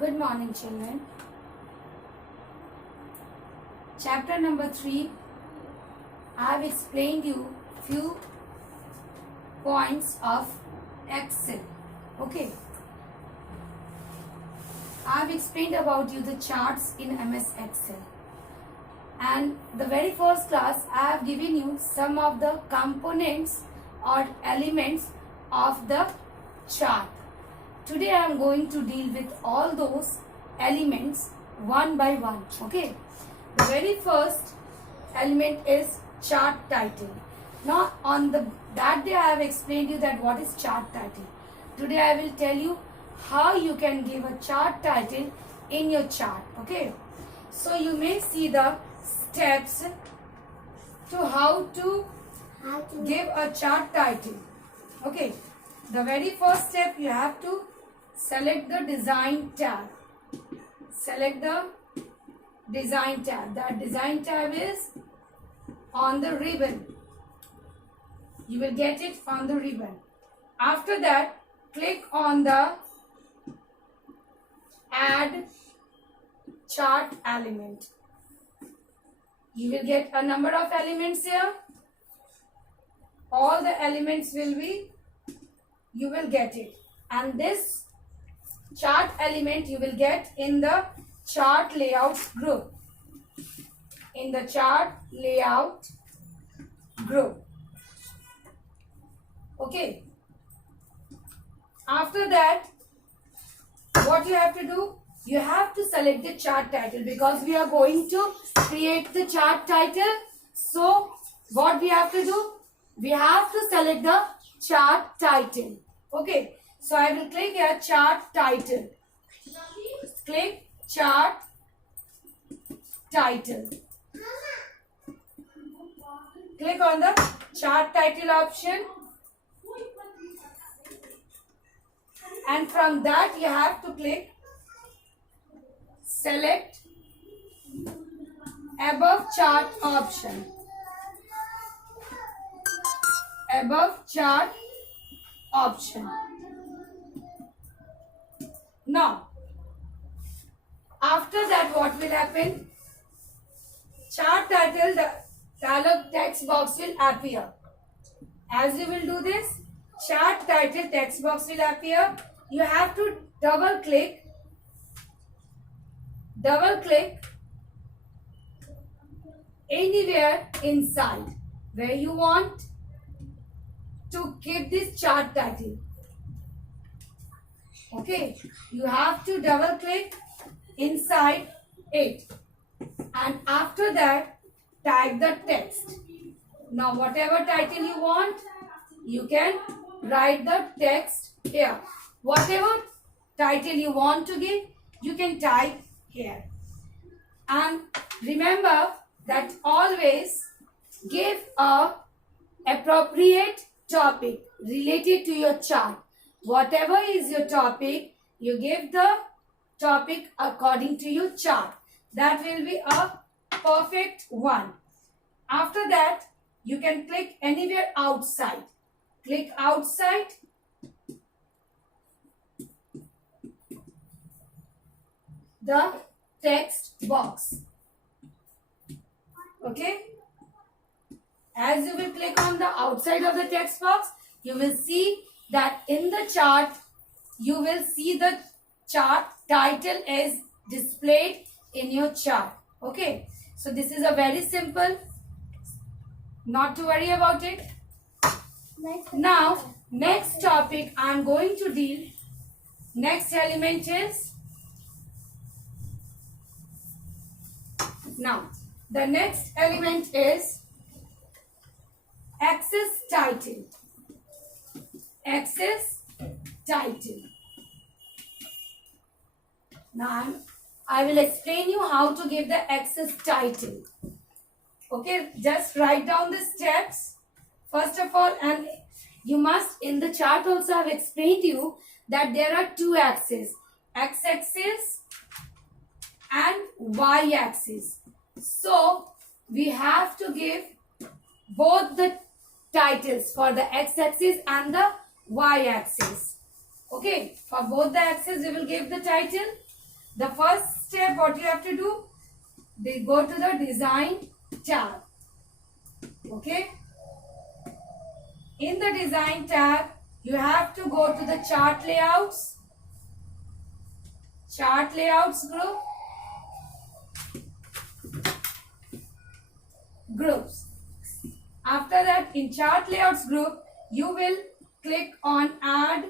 Good morning, children. Chapter number 3. I have explained you few points of Excel. Okay. I have explained about you the charts in MS Excel. And the very first class I have given you some of the components or elements of the chart. Today I am going to deal with all those elements one by one. Okay. The very first element is chart title. Now on that day I have explained you that what is chart title. Today I will tell you how you can give a chart title in your chart. Okay. So you may see the steps to how to give a chart title. Okay. The very first step, you have to select the design tab. Select the design tab. That design tab is on the ribbon. You will get it on the ribbon. After that, click on the add chart element. You will get a number of elements here. All the elements will be, you will get it. And this chart element you will get in the chart layout group. In the chart layout group. Okay. After that, what you have to do? You have to select the chart title because we are going to create the chart title. So, what we have to do? We have to select the chart title. Okay. So, I will click here chart title. Click chart title. Click on the chart title option. And from that you have to click select above chart option. Above chart option. Now, after that what will happen? Chart title, the dialog text box will appear. As you will do this, chart title text box will appear. You have to double click anywhere inside where you want to keep this chart title. Okay, you have to double click inside it, and after that type the text. Now whatever title you want, you can write the text here. Whatever title you want to give, you can type here. And remember that always give a appropriate topic related to your chart. Whatever is your topic, you give the topic according to your chart. That will be a perfect one. After that, you can click anywhere outside. Click outside. The text box. Okay. As you will click on the outside of the text box, you will see that in the chart, you will see the chart title is displayed in your chart. Okay. So this is a very simple. Not to worry about it. Now, next topic I am going to deal. Next element is. Now, the next element is access title. Access title. Now, I will explain you how to give the access title. Okay, just write down the steps. First of all, and you must, in the chart also I have explained to you that there are two axes. X-axis and Y-axis. So, we have to give both the titles for the X-axis and the Y-axis. Okay, for both the axes we will give the title. The first step, what you have to do, they go to the design tab. Okay. In the design tab, you have to go to the chart layouts. Chart layouts groups. After that, in chart layouts group, you will click on add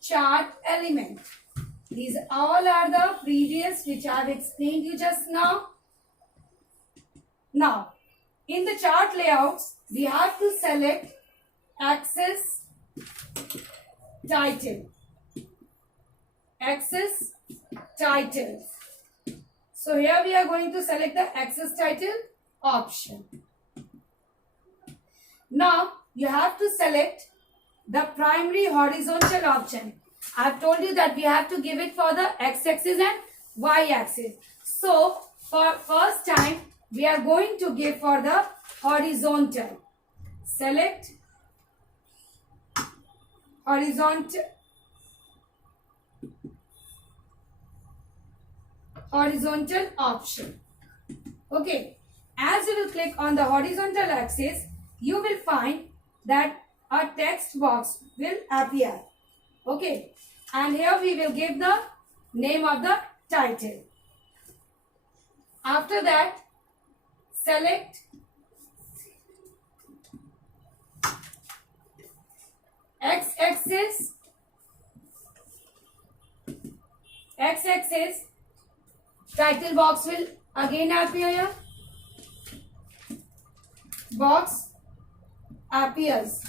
chart element. These all are the previous which I have explained you just now. Now, in the chart layouts, we have to select axis title. Axis titles. So here we are going to select the axis title option. Now you have to select the primary horizontal option. I have told you that we have to give it for the x-axis and y-axis. So for first time we are going to give for the horizontal. Select horizontal option. Okay, as you will click on the horizontal axis, you will find that a text box will appear. Okay, and here we will give the name of the title. After that, select x-axis, title box will again appear here. Box appears.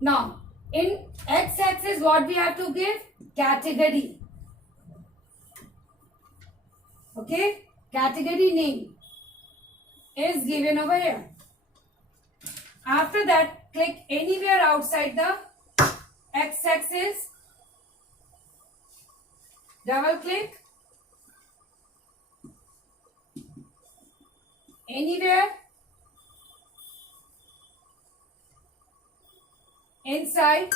Now, in x-axis, what we have to give? Category. Okay, category name is given over here. After that, click anywhere outside the x-axis. Double click. Anywhere inside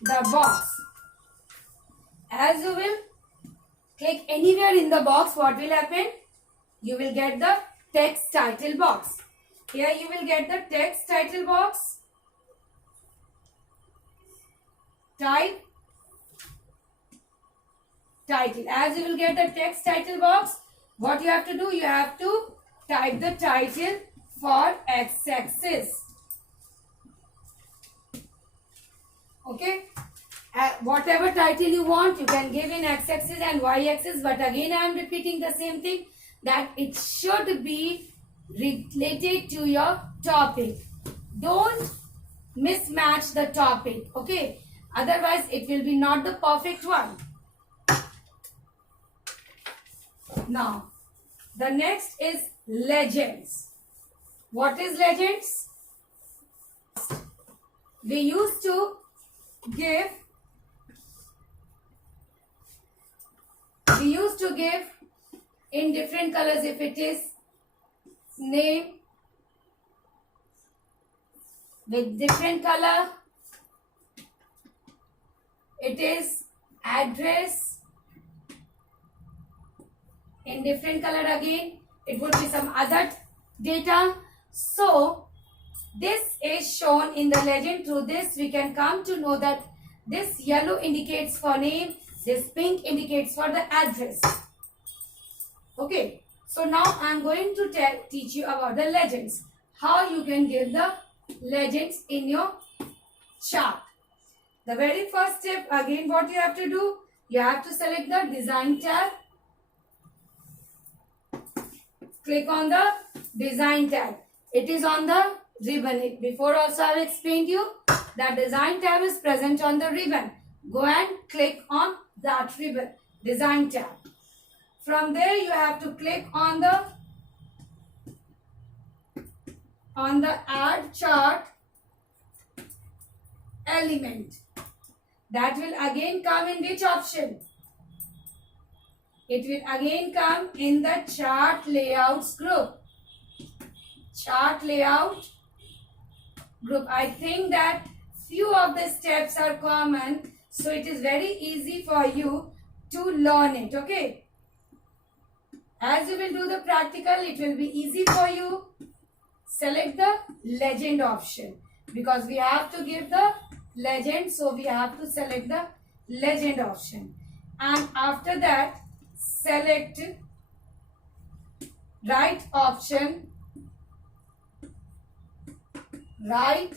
the box. As you will click anywhere in the box, what will happen? You will get the text title box. Here you will get the text title box. Type title. As you will get the text title box, what you have to do? You have to type the title for x-axis. Okay. Whatever title you want, you can give in x-axis and y-axis. But again, I am repeating the same thing, that it should be related to your topic. Don't mismatch the topic. Okay. Otherwise, it will be not the perfect one. Now, the next is legends. What is legends? We used to give in different colors. If it is name with different color, it is address in different color again, it would be some other data. So this is shown in the legend. Through this we can come to know that this yellow indicates for name, this pink indicates for the address. Okay, so now I am going to teach you about the legends, how you can give the legends in your chart. The very first step, again what you have to do, you have to select the design tab. Click on the design tab. It is on the ribbon. Before also I have explained you that design tab is present on the ribbon. Go and click on that ribbon, design tab. From there you have to click on the add chart element. That will again come in which option? It will again come in the chart layouts group. Chart layout group. I think that few few of the steps are common, so it is very easy for you to learn it. Okay. As you will do the practical, it will be easy for you. Select the legend option because we have to give the legend, so we have to select the legend option, and after that select right option, right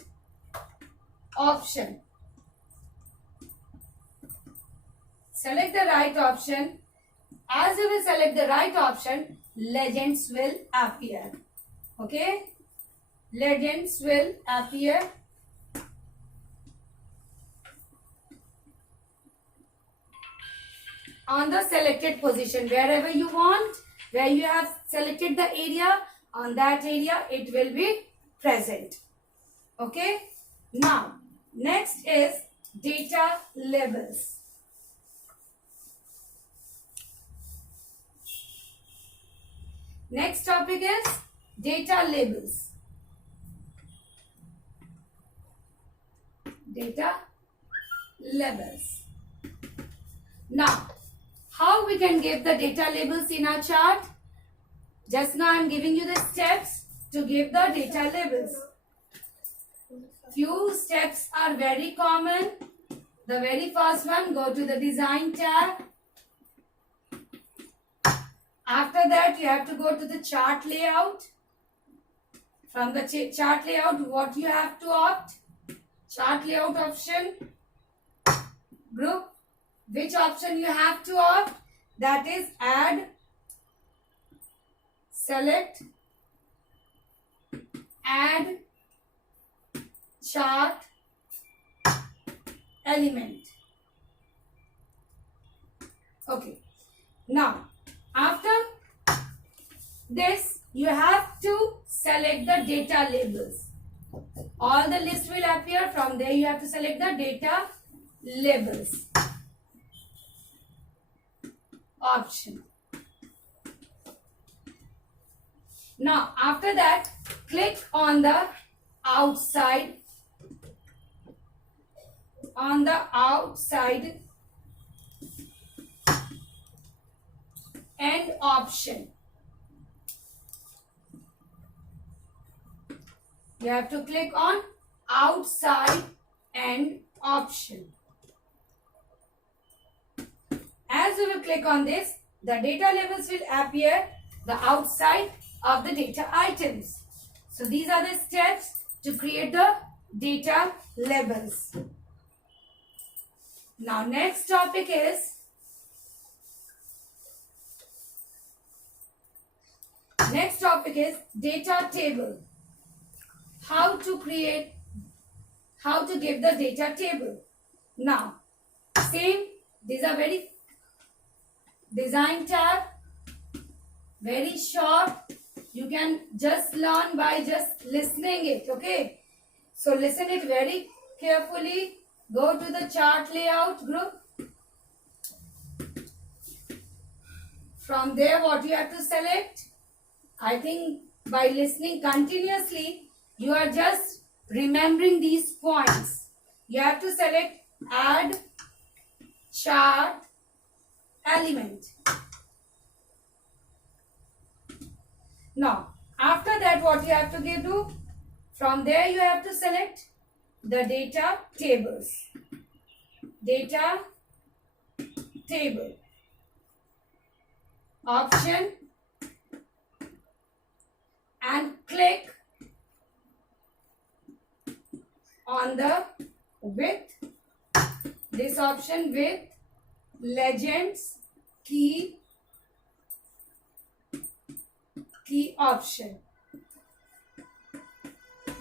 option. Select the right option. As you will select the right option, legends will appear. Okay, legends will appear. On the selected position, wherever you want, where you have selected the area, on that area it will be present. Okay. Now, next is data labels. Next topic is data labels. Data labels. Now, how we can give the data labels in our chart? Just now I am giving you the steps to give the data labels. Few steps are very common. The very first one, go to the design tab. After that, you have to go to the chart layout. From the chart layout, what you have to opt? Chart layout option. Group. Which option you have to opt? That is add, select, add chart element. Okay. Now, after this, you have to select the data labels. All the list will appear. From there, you have to select the data labels option. Now, after that, click on the outside end option. You have to click on outside end option. As you will click on this, the data labels will appear the outside of the data items. So these are the steps to create the data labels. Now next topic is data table. How to give the data table. Now, same, these are very design tab, very short. You can just learn by just listening it. Okay. So listen it very carefully. Go to the chart layout group. From there, what you have to select? I think by listening continuously, you are just remembering these points. You have to select add chart element. Now, after that, what you have to do? From there, you have to select the data tables. Data table option and click on the with this option with legends key option.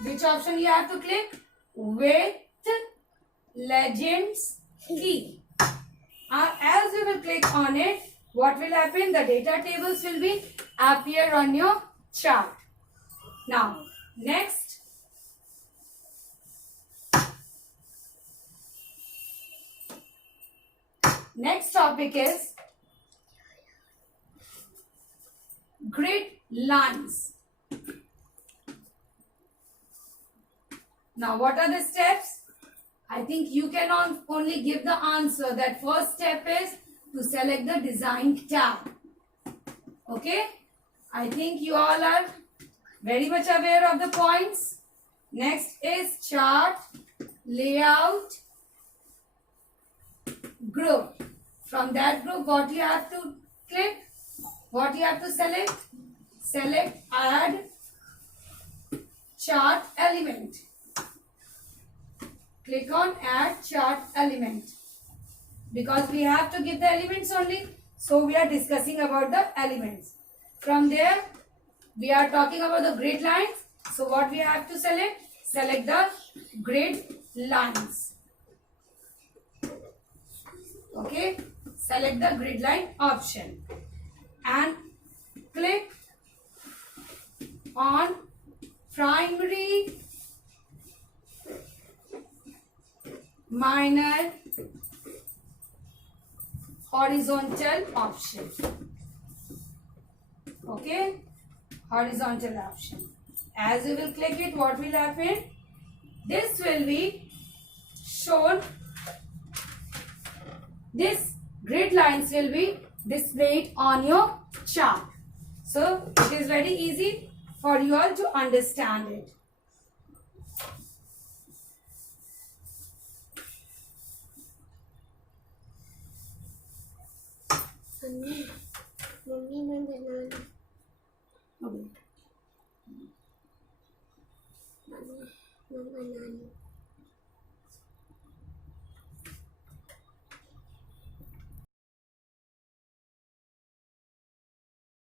Which option you have to click? With legends key. As you will click on it, what will happen? The data tables will be appear on your chart. Now, next topic is grid lines. Now, what are the steps? I think you can only give the answer. That first step is to select the design tab. Okay? I think you all are very much aware of the points. Next is chart, layout, group. From that group, what you have to click? What you have to select? Select add chart element. Click on add chart element. Because we have to give the elements only. So we are discussing about the elements. From there, we are talking about the grid lines. So what we have to select? Select the grid lines. Okay. Select the grid line option. And click on primary, minor, horizontal option. Okay, horizontal option. As you will click it, what will happen? This will be shown. This grid lines will be displayed on your chart. So it is very easy for you all to understand it. Mummy मैं बनाना Okay. मैं बनानी